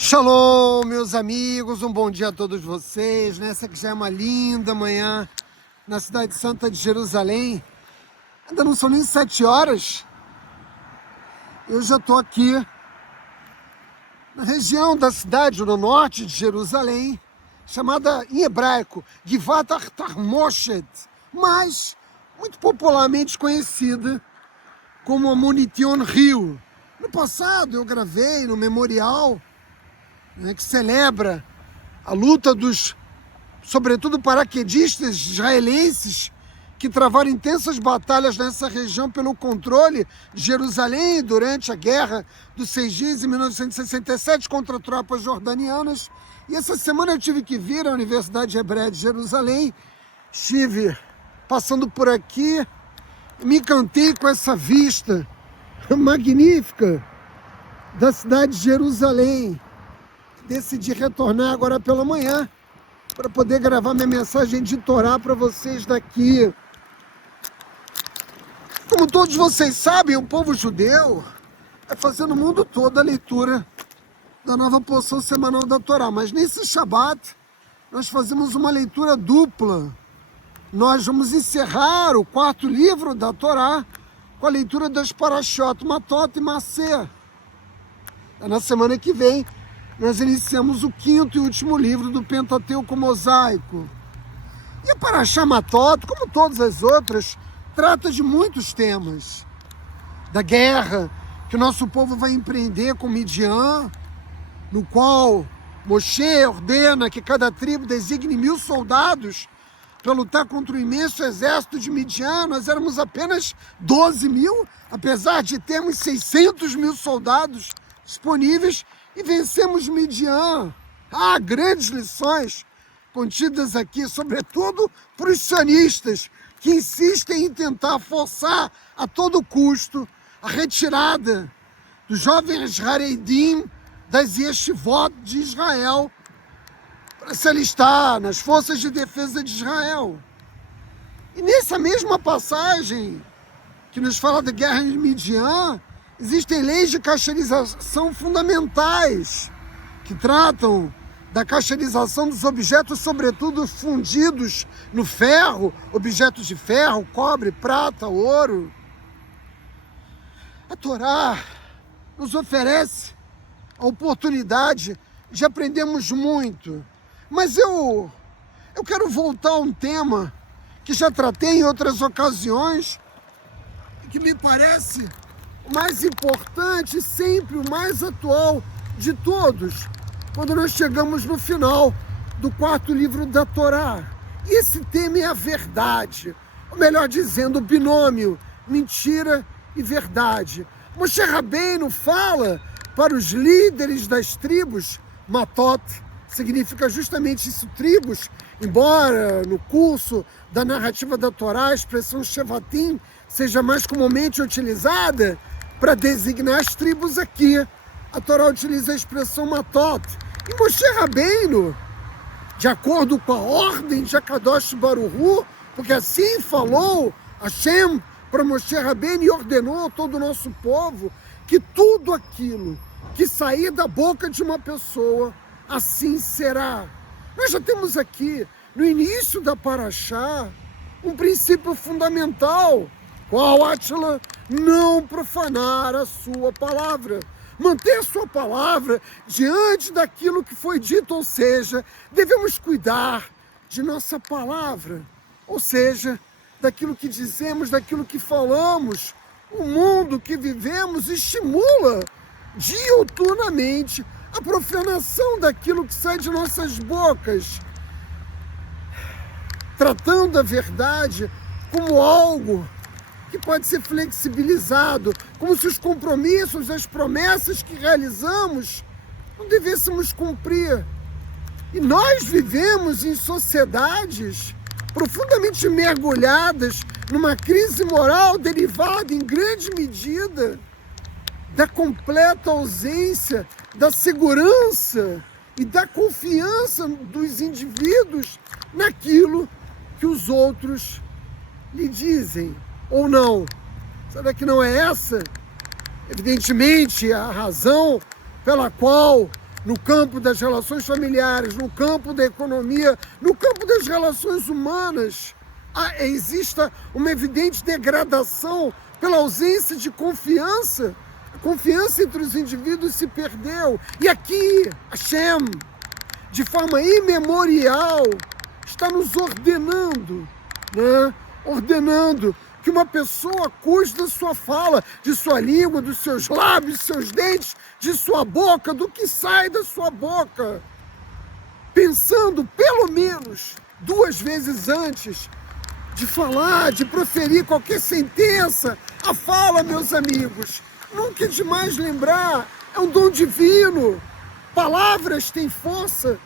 Shalom, meus amigos, um bom dia a todos vocês, nessa que já é uma linda manhã na cidade santa de Jerusalém. Ainda não são nem 7 horas, eu já estou aqui na região da cidade, no norte de Jerusalém, chamada em hebraico Givat Tarmoshet, mas muito popularmente conhecida como Munition Rio. No passado eu gravei no memorial, que celebra a luta dos, sobretudo, paraquedistas israelenses que travaram intensas batalhas nessa região pelo controle de Jerusalém durante a Guerra dos 6 Dias em 1967 contra tropas jordanianas. E essa semana eu tive que vir à Universidade Hebreia de Jerusalém, estive passando por aqui e me encantei com essa vista magnífica da cidade de Jerusalém. Decidi retornar agora pela manhã para poder gravar minha mensagem de Torá para vocês daqui. Como todos vocês sabem, o povo judeu vai fazer no mundo todo a leitura da nova porção semanal da Torá. Mas nesse Shabat, nós fazemos uma leitura dupla. Nós vamos encerrar o 4º livro da Torá com a leitura das Parashot Matot e Maseh. Na semana que vem, nós iniciamos o 5º e último livro do Pentateuco Mosaico. E a Parashá Matot, como todas as outras, trata de muitos temas. Da guerra que o nosso povo vai empreender com Midian, no qual Moshe ordena que cada tribo designe 1000 soldados para lutar contra o imenso exército de Midian. Nós éramos apenas 12.000, apesar de termos 600.000 soldados disponíveis, e vencemos Midian. Há grandes lições contidas aqui, sobretudo para os sionistas, que insistem em tentar forçar a todo custo a retirada dos jovens Haredim das Yeshivot de Israel para se alistar nas forças de defesa de Israel. E nessa mesma passagem que nos fala da guerra de Midian, existem leis de cacherização fundamentais que tratam da cacherização dos objetos, sobretudo fundidos no ferro, objetos de ferro, cobre, prata, ouro. A Torá nos oferece a oportunidade de aprendermos muito, mas eu quero voltar a um tema que já tratei em outras ocasiões e que me parece o mais importante, sempre o mais atual de todos, quando nós chegamos no final do 4º livro da Torá. E esse tema é a verdade, ou melhor dizendo, o binômio mentira e verdade. Moshe Rabbeinu fala para os líderes das tribos, Matot significa justamente isso, tribos, embora no curso da narrativa da Torá a expressão Shevatim seja mais comumente utilizada para designar as tribos, aqui a Torá utiliza a expressão Matot. E Moshe Rabbeinu, de acordo com a ordem de Akadosh Baruch Hu, porque assim falou Hashem para Moshe Rabbeinu e ordenou a todo o nosso povo, que tudo aquilo que sair da boca de uma pessoa, assim será. Nós já temos aqui, no início da Parashá, um princípio fundamental. Qual, Átila? Não profanar a sua palavra. Manter a sua palavra diante daquilo que foi dito, ou seja, devemos cuidar de nossa palavra, ou seja, daquilo que dizemos, daquilo que falamos. O mundo que vivemos estimula diuturnamente a profanação daquilo que sai de nossas bocas, tratando a verdade como algo que pode ser flexibilizado, como se os compromissos, as promessas que realizamos não devêssemos cumprir. E nós vivemos em sociedades profundamente mergulhadas numa crise moral derivada em grande medida da completa ausência da segurança e da confiança dos indivíduos naquilo que os outros lhe dizem. Ou não? Será que não é essa, evidentemente, a razão pela qual no campo das relações familiares, no campo da economia, no campo das relações humanas, exista uma evidente degradação pela ausência de confiança. A confiança entre os indivíduos se perdeu. E aqui, Hashem, de forma imemorial, está nos ordenando, né? Ordenando que uma pessoa cuide da sua fala, de sua língua, dos seus lábios, seus dentes, de sua boca, do que sai da sua boca, pensando pelo menos 2 vezes antes de falar, de proferir qualquer sentença. A fala, meus amigos, nunca é demais lembrar, é um dom divino. Palavras têm força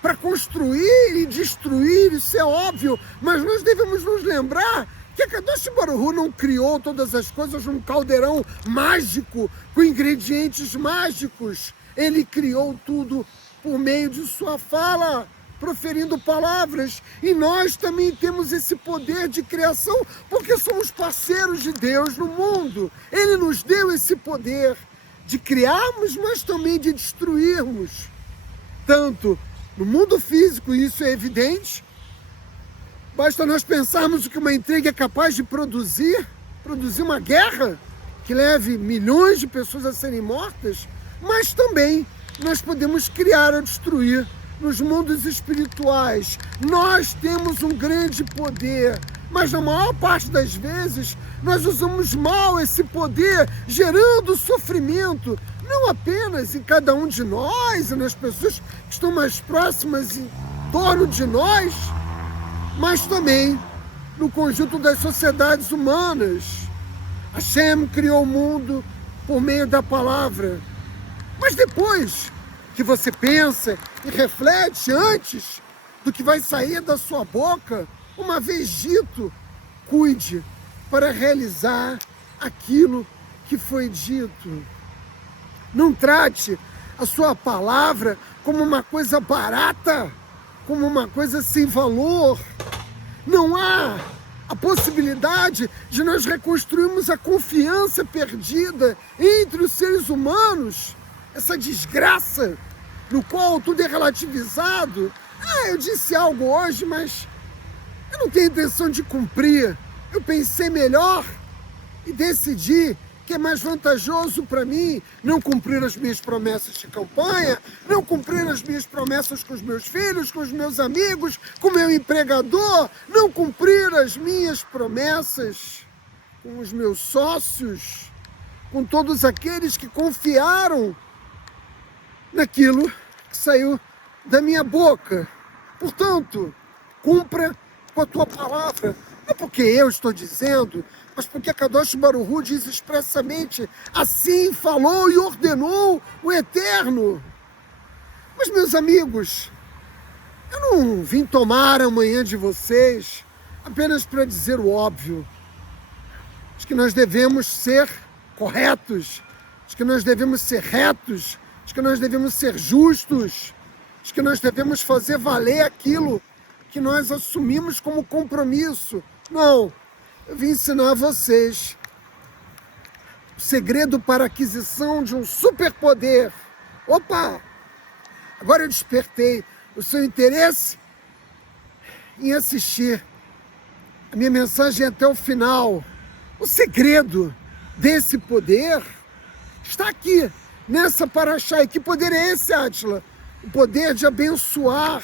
para construir e destruir, isso é óbvio, mas nós devemos nos lembrar que a Kadosh Baruch Hu não criou todas as coisas num caldeirão mágico, com ingredientes mágicos. Ele criou tudo por meio de sua fala, proferindo palavras. E nós também temos esse poder de criação, porque somos parceiros de Deus no mundo. Ele nos deu esse poder de criarmos, mas também de destruirmos. Tanto no mundo físico, isso é evidente. Basta nós pensarmos o que uma intriga é capaz de produzir uma guerra que leve milhões de pessoas a serem mortas, mas também nós podemos criar ou destruir nos mundos espirituais. Nós temos um grande poder, mas na maior parte das vezes nós usamos mal esse poder, gerando sofrimento, não apenas em cada um de nós e nas pessoas que estão mais próximas em torno de nós, mas também no conjunto das sociedades humanas. Hashem criou o mundo por meio da palavra. Mas depois que você pensa e reflete antes do que vai sair da sua boca, uma vez dito, cuide para realizar aquilo que foi dito. Não trate a sua palavra como uma coisa barata, como uma coisa sem valor. Não há a possibilidade de nós reconstruirmos a confiança perdida entre os seres humanos, essa desgraça no qual tudo é relativizado. Eu disse algo hoje, mas eu não tenho intenção de cumprir. Eu pensei melhor e decidi que é mais vantajoso para mim não cumprir as minhas promessas de campanha, não cumprir as minhas promessas com os meus filhos, com os meus amigos, com o meu empregador, não cumprir as minhas promessas com os meus sócios, com todos aqueles que confiaram naquilo que saiu da minha boca. Portanto, cumpra com a tua palavra. Não porque eu estou dizendo, mas porque a Kadosh Baruch Hu diz expressamente: assim falou e ordenou o Eterno. Mas, meus amigos, eu não vim tomar a manhã de vocês apenas para dizer o óbvio. Acho que nós devemos ser corretos, acho que nós devemos ser retos, acho que nós devemos ser justos, acho que nós devemos fazer valer aquilo que nós assumimos como compromisso. Não, eu vim ensinar a vocês o segredo para a aquisição de um superpoder. Opa! Agora eu despertei o seu interesse em assistir a minha mensagem até o final. O segredo desse poder está aqui, nessa paraxá. E que poder é esse, Átila? O poder de abençoar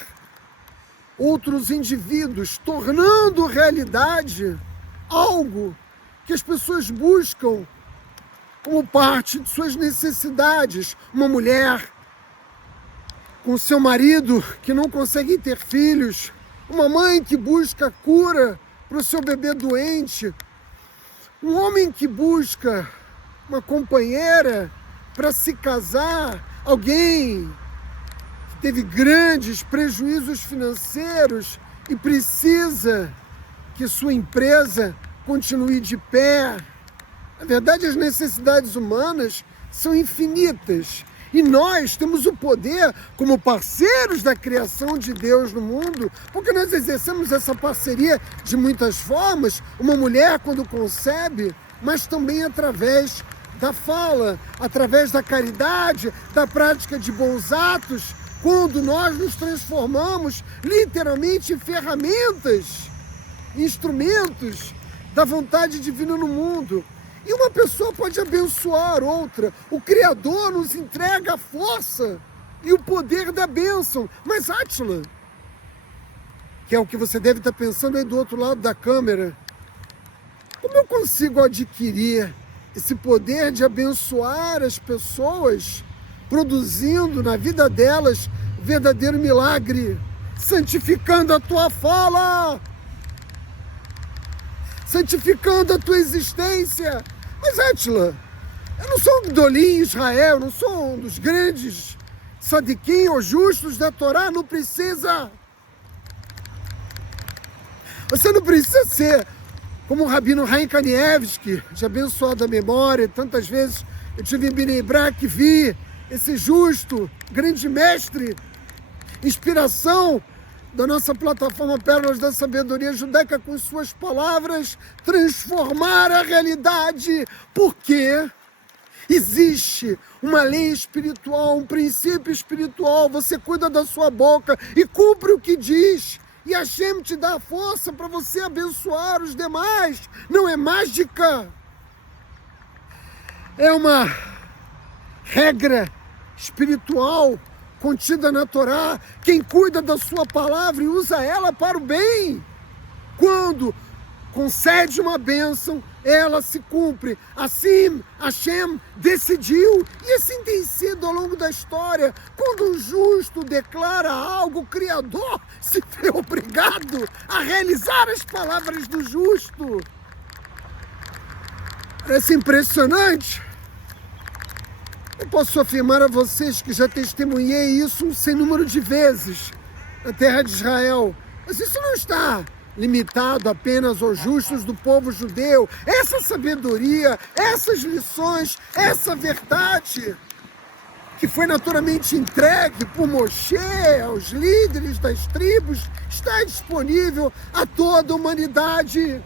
outros indivíduos, tornando realidade algo que as pessoas buscam como parte de suas necessidades. Uma mulher com seu marido que não consegue ter filhos, uma mãe que busca cura para o seu bebê doente, um homem que busca uma companheira para se casar, alguém que teve grandes prejuízos financeiros e precisa que sua empresa continue de pé. Na verdade, as necessidades humanas são infinitas. E nós temos o poder, como parceiros da criação de Deus no mundo, porque nós exercemos essa parceria de muitas formas. Uma mulher quando concebe, mas também através da fala, através da caridade, da prática de bons atos, quando nós nos transformamos literalmente em ferramentas, instrumentos da vontade divina no mundo. E uma pessoa pode abençoar outra. O Criador nos entrega a força e o poder da bênção. Mas, Átila, que é o que você deve estar pensando aí do outro lado da câmera, como eu consigo adquirir esse poder de abençoar as pessoas, produzindo na vida delas verdadeiro milagre, santificando a tua fala, santificando a tua existência? Mas, Átila, eu não sou um Gdolim Israel, não sou um dos grandes sadiquim ou justos da Torá, não precisa. Você não precisa ser como o Rabino Haim Kanievski, de abençoada memória. Tantas vezes eu tive em Bnei Brak, vi esse justo, grande mestre, inspiração da nossa plataforma Pérolas da Sabedoria Judaica, com suas palavras, transformar a realidade, porque existe uma lei espiritual, um princípio espiritual. Você cuida da sua boca e cumpre o que diz, e Hashem te dá a força para você abençoar os demais. Não é mágica, é uma regra espiritual contida na Torá. Quem cuida da sua palavra e usa ela para o bem, quando concede uma bênção, ela se cumpre. Assim Hashem decidiu, e assim tem sido ao longo da história. Quando um justo declara algo, o Criador se vê obrigado a realizar as palavras do justo. Parece impressionante. Eu posso afirmar a vocês que já testemunhei isso um sem número de vezes na terra de Israel. Mas isso não está limitado apenas aos justos do povo judeu. Essa sabedoria, essas lições, essa verdade que foi naturalmente entregue por Moshe aos líderes das tribos, está disponível a toda a humanidade.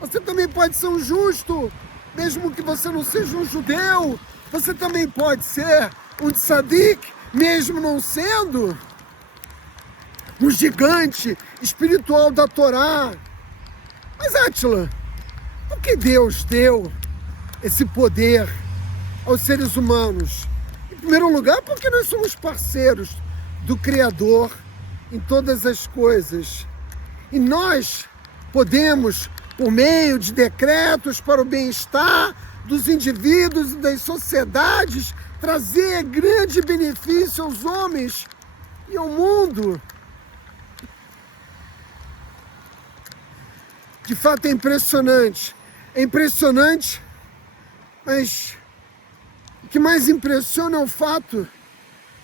Você também pode ser um justo, mesmo que você não seja um judeu. Você também pode ser um tzadik, mesmo não sendo um gigante espiritual da Torá. Mas, Átila, por que Deus deu esse poder aos seres humanos? Em primeiro lugar, porque nós somos parceiros do Criador em todas as coisas. E nós podemos, por meio de decretos para o bem-estar dos indivíduos e das sociedades, trazer grande benefício aos homens e ao mundo. De fato é impressionante. É impressionante, mas o que mais impressiona é o fato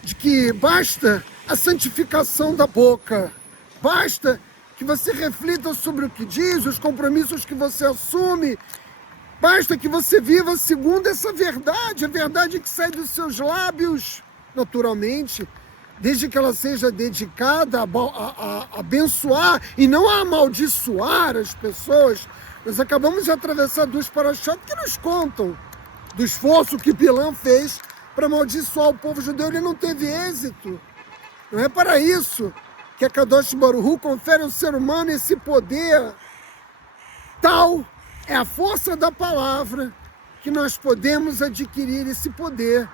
de que basta a santificação da boca, basta que você reflita sobre o que diz, os compromissos que você assume, basta que você viva segundo essa verdade, a verdade que sai dos seus lábios, naturalmente, desde que ela seja dedicada a abençoar e não a amaldiçoar as pessoas. Nós acabamos de atravessar 2 parashot que nos contam do esforço que Bilã fez para amaldiçoar o povo judeu. Ele não teve êxito. Não é para isso que a Kadosh Baruch Hu confere ao ser humano esse poder. Tal é a força da palavra que nós podemos adquirir esse poder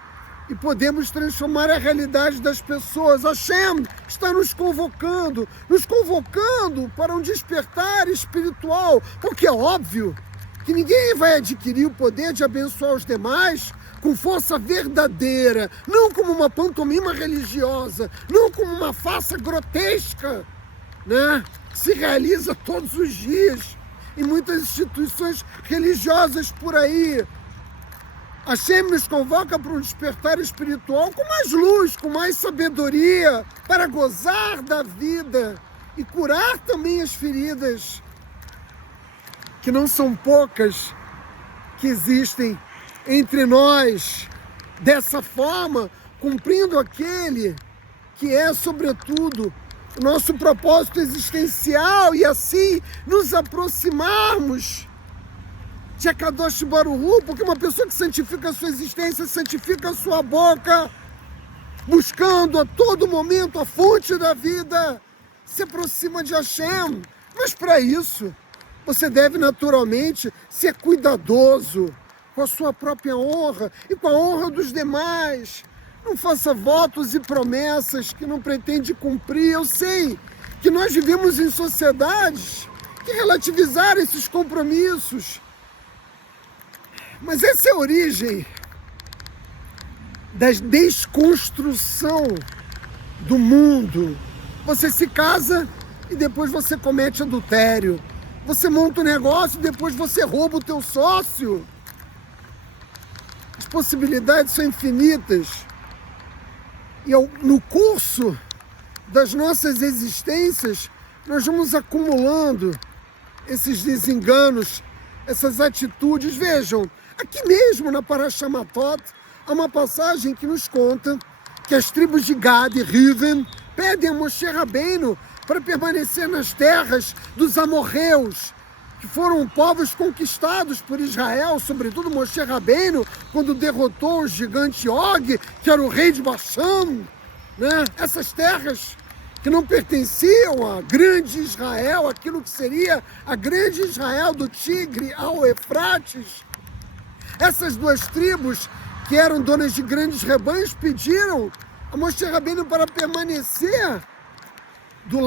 e podemos transformar a realidade das pessoas. Hashem está nos convocando para um despertar espiritual, porque é óbvio que ninguém vai adquirir o poder de abençoar os demais com força verdadeira, não como uma pantomima religiosa, não como uma farsa grotesca, né? Se realiza todos os dias em muitas instituições religiosas por aí. Hashem nos convoca para um despertar espiritual com mais luz, com mais sabedoria, para gozar da vida e curar também as feridas, que não são poucas, que existem entre nós. Dessa forma, cumprindo aquele que é, sobretudo, o nosso propósito existencial, e assim nos aproximarmos de Akadosh Baruch, porque uma pessoa que santifica a sua existência, santifica a sua boca, buscando a todo momento a fonte da vida, se aproxima de Hashem. Mas para isso, você deve naturalmente ser cuidadoso com a sua própria honra e com a honra dos demais. Não faça votos e promessas que não pretende cumprir. Eu sei que nós vivemos em sociedades que relativizaram esses compromissos. Mas essa é a origem da desconstrução do mundo. Você se casa e depois você comete adultério. Você monta um negócio e depois você rouba o teu sócio. As possibilidades são infinitas. E no curso das nossas existências, nós vamos acumulando esses desenganos, essas atitudes. Vejam, aqui mesmo na Parashá Matot, há uma passagem que nos conta que as tribos de Gad e Reuven pedem a Moshe Rabbeinu para permanecer nas terras dos amorreus, que foram povos conquistados por Israel, sobretudo Moshe Rabbeinu, quando derrotou o gigante Og, que era o rei de Bashan, né? Essas terras que não pertenciam a grande Israel, aquilo que seria a grande Israel do Tigre ao Eufrates. Essas duas tribos, que eram donas de grandes rebanhos, pediram a Moshe Rabbeinu para permanecer do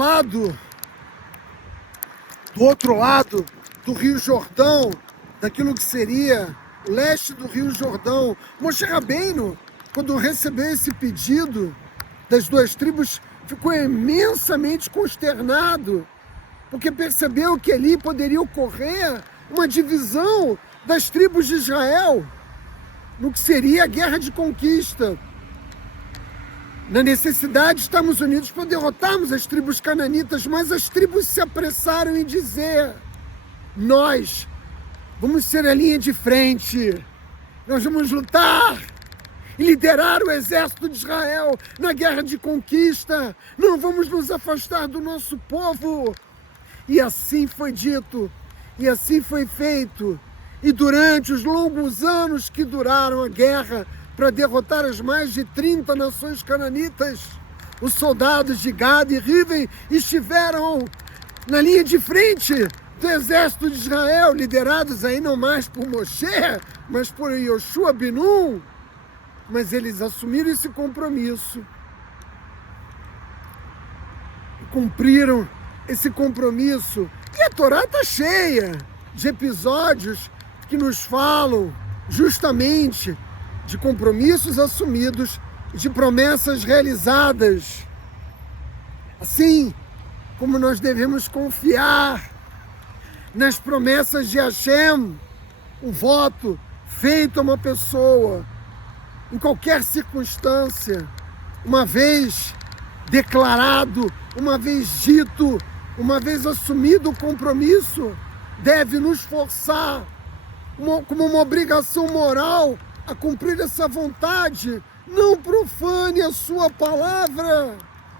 outro lado do Rio Jordão, daquilo que seria o leste do Rio Jordão. Moshe Rabbeinu, quando recebeu esse pedido das duas tribos, ficou imensamente consternado, porque percebeu que ali poderia ocorrer uma divisão das tribos de Israel, no que seria a guerra de conquista. Na necessidade, estamos unidos para derrotarmos as tribos cananitas, mas as tribos se apressaram em dizer: nós vamos ser a linha de frente, nós vamos lutar e liderar o exército de Israel na guerra de conquista, não vamos nos afastar do nosso povo. E assim foi dito, e assim foi feito. E durante os longos anos que duraram a guerra para derrotar as mais de 30 nações cananitas, os soldados de Gad e Reuven estiveram na linha de frente do exército de Israel, liderados aí não mais por Moshe, mas por Yoshua ben Nun. Mas eles assumiram esse compromisso e cumpriram esse compromisso. E a Torá está cheia de episódios que nos falam justamente de compromissos assumidos e de promessas realizadas. Assim como nós devemos confiar nas promessas de Hashem, um voto feito a uma pessoa, em qualquer circunstância, uma vez declarado, uma vez dito, uma vez assumido o compromisso, deve nos forçar como uma obrigação moral a cumprir essa vontade. Não profane a sua palavra.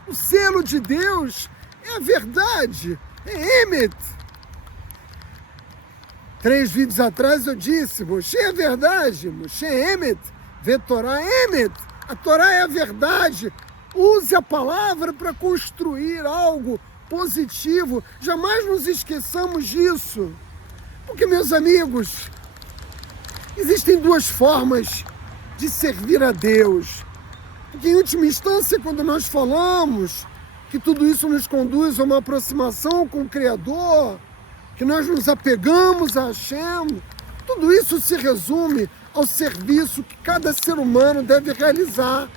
O selo de Deus é a verdade, é Emet. 3 vídeos atrás eu disse: Moshe é a verdade, Moshe é Emet, Vetorá é Emet. A Torá é a verdade. Use a palavra para construir algo positivo. Jamais nos esqueçamos disso. Porque, meus amigos, existem duas formas de servir a Deus. Porque, em última instância, quando nós falamos que tudo isso nos conduz a uma aproximação com o Criador, que nós nos apegamos a Hashem, tudo isso se resume ao serviço que cada ser humano deve realizar.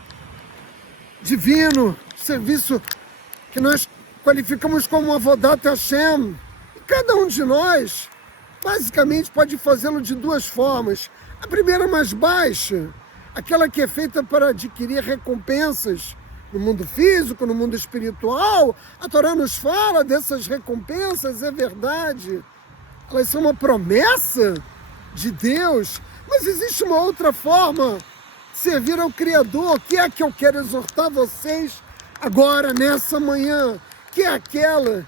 Divino, serviço que nós qualificamos como Avodat Hashem. E cada um de nós, basicamente, pode fazê-lo de duas formas. A primeira, mais baixa, aquela que é feita para adquirir recompensas no mundo físico, no mundo espiritual. A Torá nos fala dessas recompensas, é verdade. Elas são uma promessa de Deus, mas existe uma outra forma de servir ao Criador, que é a que eu quero exortar vocês agora, nessa manhã, que é aquela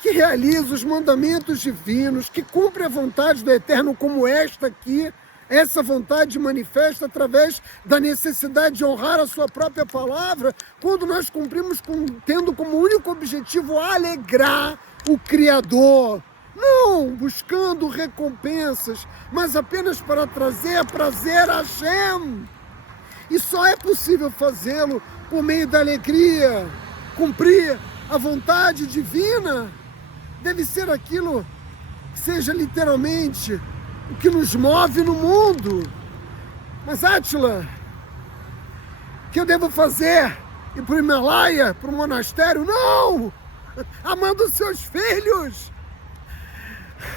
que realiza os mandamentos divinos, que cumpre a vontade do Eterno como esta aqui. Essa vontade manifesta através da necessidade de honrar a sua própria palavra, quando nós cumprimos tendo como único objetivo alegrar o Criador. Não buscando recompensas, mas apenas para trazer prazer a Hashem. E só é possível fazê-lo por meio da alegria. Cumprir a vontade divina deve ser aquilo que seja literalmente o que nos move no mundo. Mas Átila, o que eu devo fazer? Ir para o Himalaia, para o monastério? Não! Amando os seus filhos,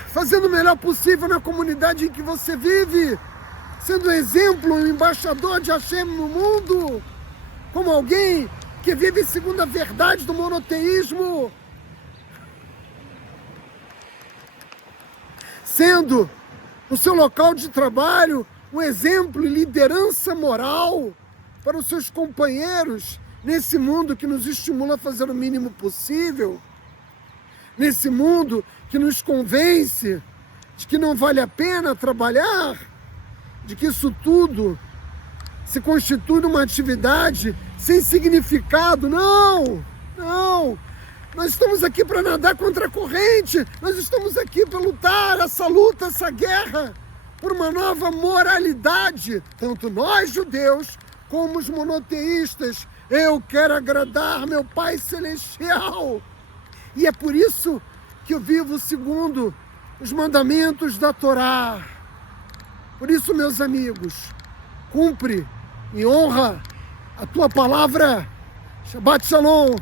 fazendo o melhor possível na comunidade em que você vive, sendo exemplo, um embaixador de Hashem no mundo, como alguém que vive segundo a verdade do monoteísmo, sendo o seu local de trabalho um exemplo e liderança moral para os seus companheiros nesse mundo que nos estimula a fazer o mínimo possível, nesse mundo que nos convence de que não vale a pena trabalhar, de que isso tudo se constitui uma atividade sem significado. Não, não. Nós estamos aqui para nadar contra a corrente, nós estamos aqui para lutar essa luta, essa guerra, por uma nova moralidade, tanto nós judeus como os monoteístas. Eu quero agradar meu Pai Celestial, e é por isso que eu vivo segundo os mandamentos da Torá. Por isso, meus amigos, cumpre e honra a tua palavra. Shabbat Shalom.